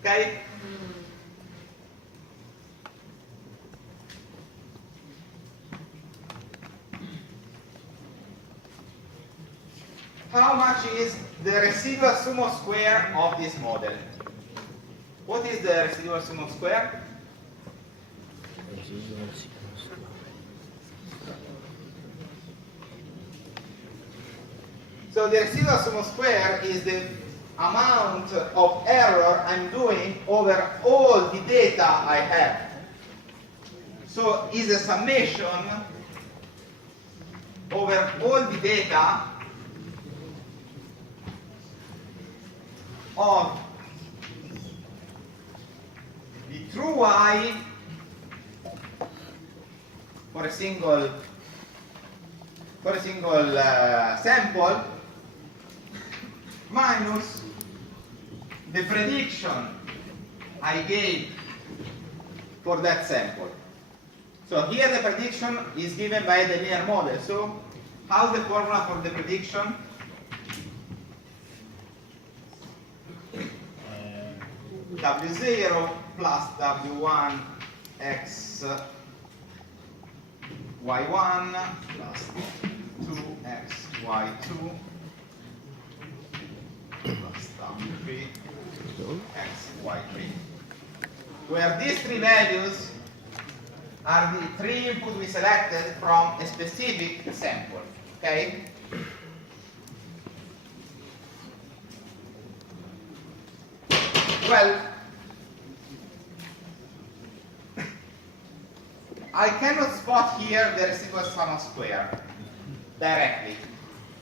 Okay? How much is the residual sum of square of this model? What is the residual sum of square? So the residual sum of square is the amount of error I'm doing over all the data I have. So is a summation over all the data of the true y for a single sample minus the prediction I gave for that sample. So here the prediction is given by the linear model. So how's the formula for the prediction? W0 plus W1 x y1 plus 2x y2 plus W3 x y3, where these three values are the three inputs we selected from a specific sample. Okay? Well, I cannot spot here the residual sum of square directly,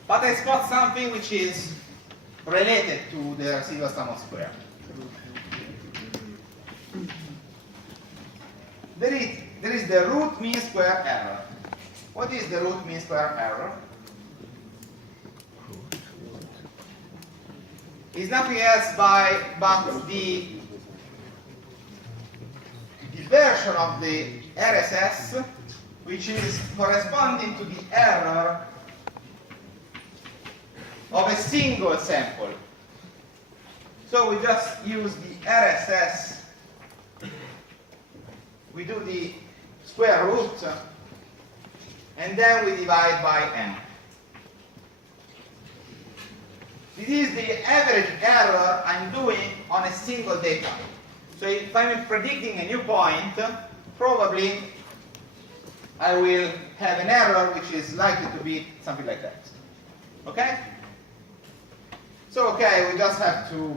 but I spot something which is related to the residual sum of square. There is the root mean square error. What is the root mean square error? It's nothing else but the version of the RSS which is corresponding to the error of a single sample. So we just use the RSS, we do the square root, and then we divide by n. This is the average error I'm doing on a single data. So if I'm predicting a new point, probably I will have an error which is likely to be something like that. Okay? So okay, we just have to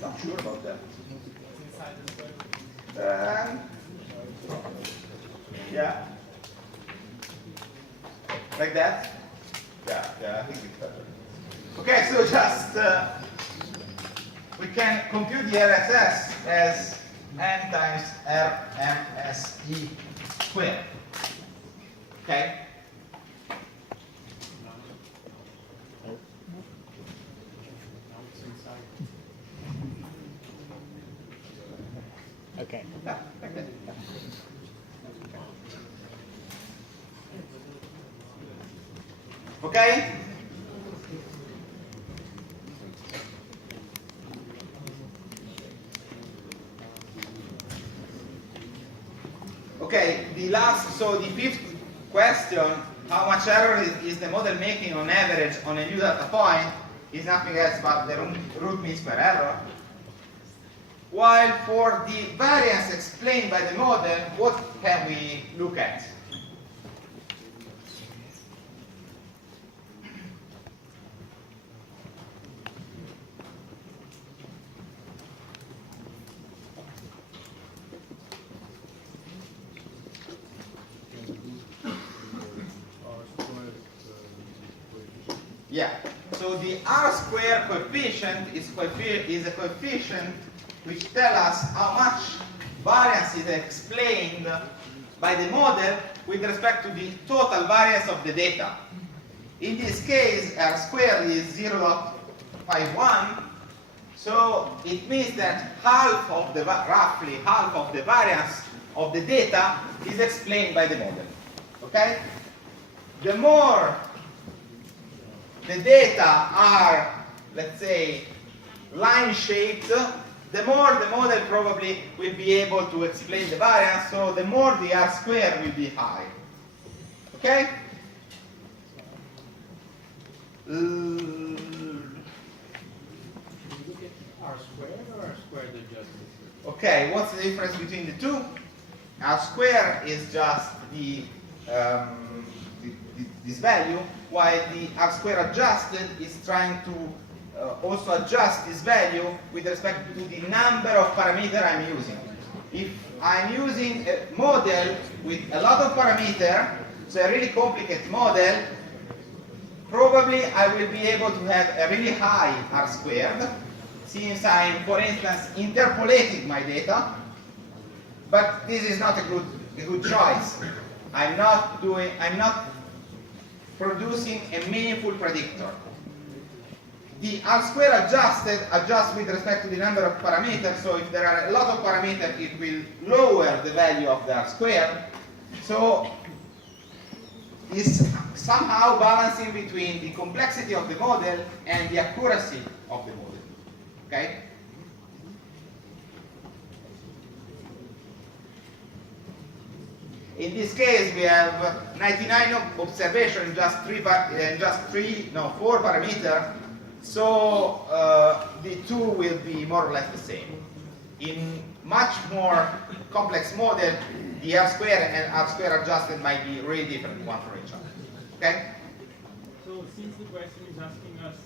not sure about that. Yeah. Like that? Yeah, I think it's better. Okay, so just we can compute the RSS as n times RMSE squared. Okay? Okay. Yeah, like that. Yeah. Okay? Okay, so the fifth question, how much error is the model making on average on a new data point, is nothing else but the root mean square error. While for the variance explained by the model, what can we look at? Yeah, so the R square coefficient is a coefficient which tells us how much variance is explained by the model with respect to the total variance of the data. In this case, R squared is 0.51, so it means that roughly half of the variance of the data is explained by the model. Okay? The more the data are, let's say, line-shaped, the more the model probably will be able to explain the variance, so the more the R squared will be high. Okay? R squared or R squared adjusted? Okay, what's the difference between the two? R squared is just this value, while the R squared adjusted is trying to also adjust this value with respect to the number of parameters I'm using. If I'm using a model with a lot of parameters, so a really complicated model, probably I will be able to have a really high R squared, since I'm, for instance, interpolating my data, but this is not a good choice. I'm not producing a meaningful predictor. The R squared adjusted adjusts with respect to the number of parameters, so if there are a lot of parameters, it will lower the value of the R squared. So it's somehow balancing between the complexity of the model and the accuracy of the model. Okay? In this case, we have 99 observations, just 4 parameters. So the two will be more or less the same. In much more complex model, the R squared and R squared adjusted might be really different one from each other. Okay? So since the question is asking us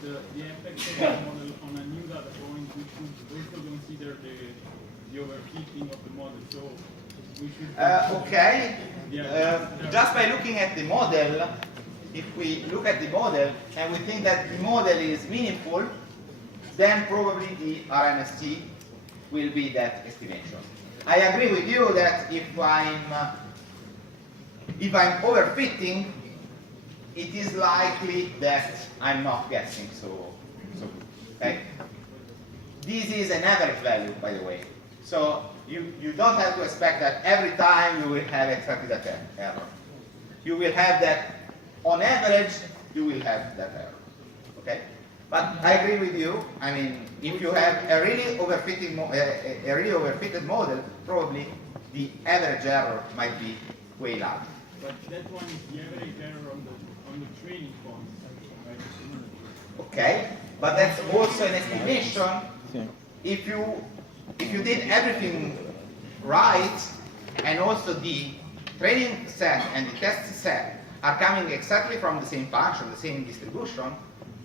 the effect of the model on a new data point, we should also consider the overfitting of the model. So we should okay. Just by looking at the model, if we look at the model and we think that the model is meaningful, then probably the RMST will be that estimation. I agree with you that if I'm overfitting, it is likely that I'm not guessing so good. Okay? This is an average value, by the way. So you don't have to expect that every time you will have exactly that error. You will have that, on average, you will have that error. Okay? But I agree with you. I mean, if you have a really overfitted model, probably the average error might be way larger. But that one is the average error on the training point. Right? Okay, but that's also an estimation. If you did everything right, and also the training set and the test set are coming exactly from the same function, the same distribution,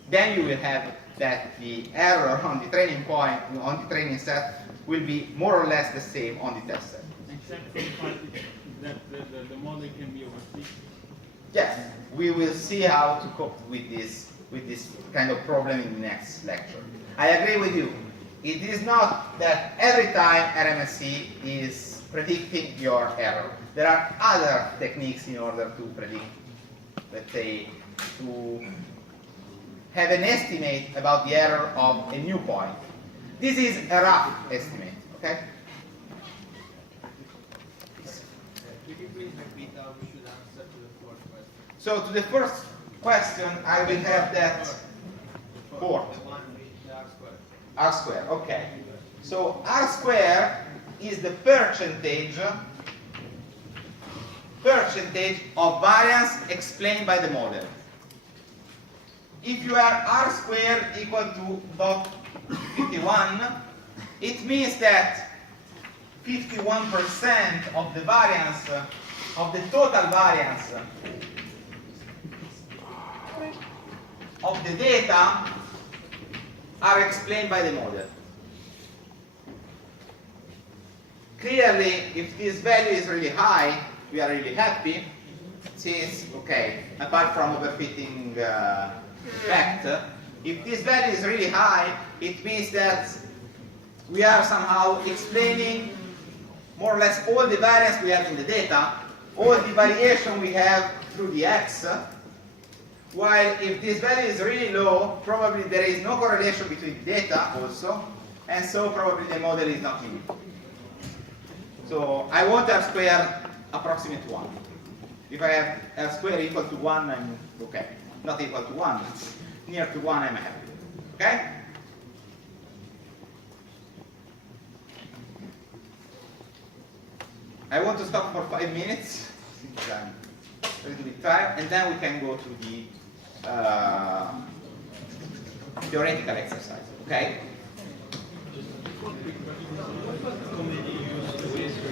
then you will have that the error on the training point, on the training set, will be more or less the same on the test set. Except for the fact that the model can be overfitted. Yes, we will see how to cope with this kind of problem in the next lecture. I agree with you. It is not that every time RMSE is predicting your error. There are other techniques in order to predict, let's say, to have an estimate about the error of a new point. This is a rough estimate, okay? Could you please repeat how we should answer to the fourth question? So to the first question, I will have that fourth. The one with the R squared. R squared, okay. So R squared is the percentage of variance explained by the model. If you have R squared equal to 51, it means that 51% of the variance, of the total variance of the data are explained by the model. Clearly, if this value is really high, we are really happy, since, okay, apart from overfitting effect, if this value is really high, it means that we are somehow explaining more or less all the variance we have in the data, all the variation we have through the x, while if this value is really low, probably there is no correlation between the data also, and so probably the model is not meaningful. So I want R square approximate to 1. If I have R square equal to 1, I'm okay. Not equal to 1, it's near to 1, I'm happy. Okay? I want to stop for 5 minutes, since I'm a little bit tired, and then we can go to the theoretical exercise. Okay? Commonly used ways for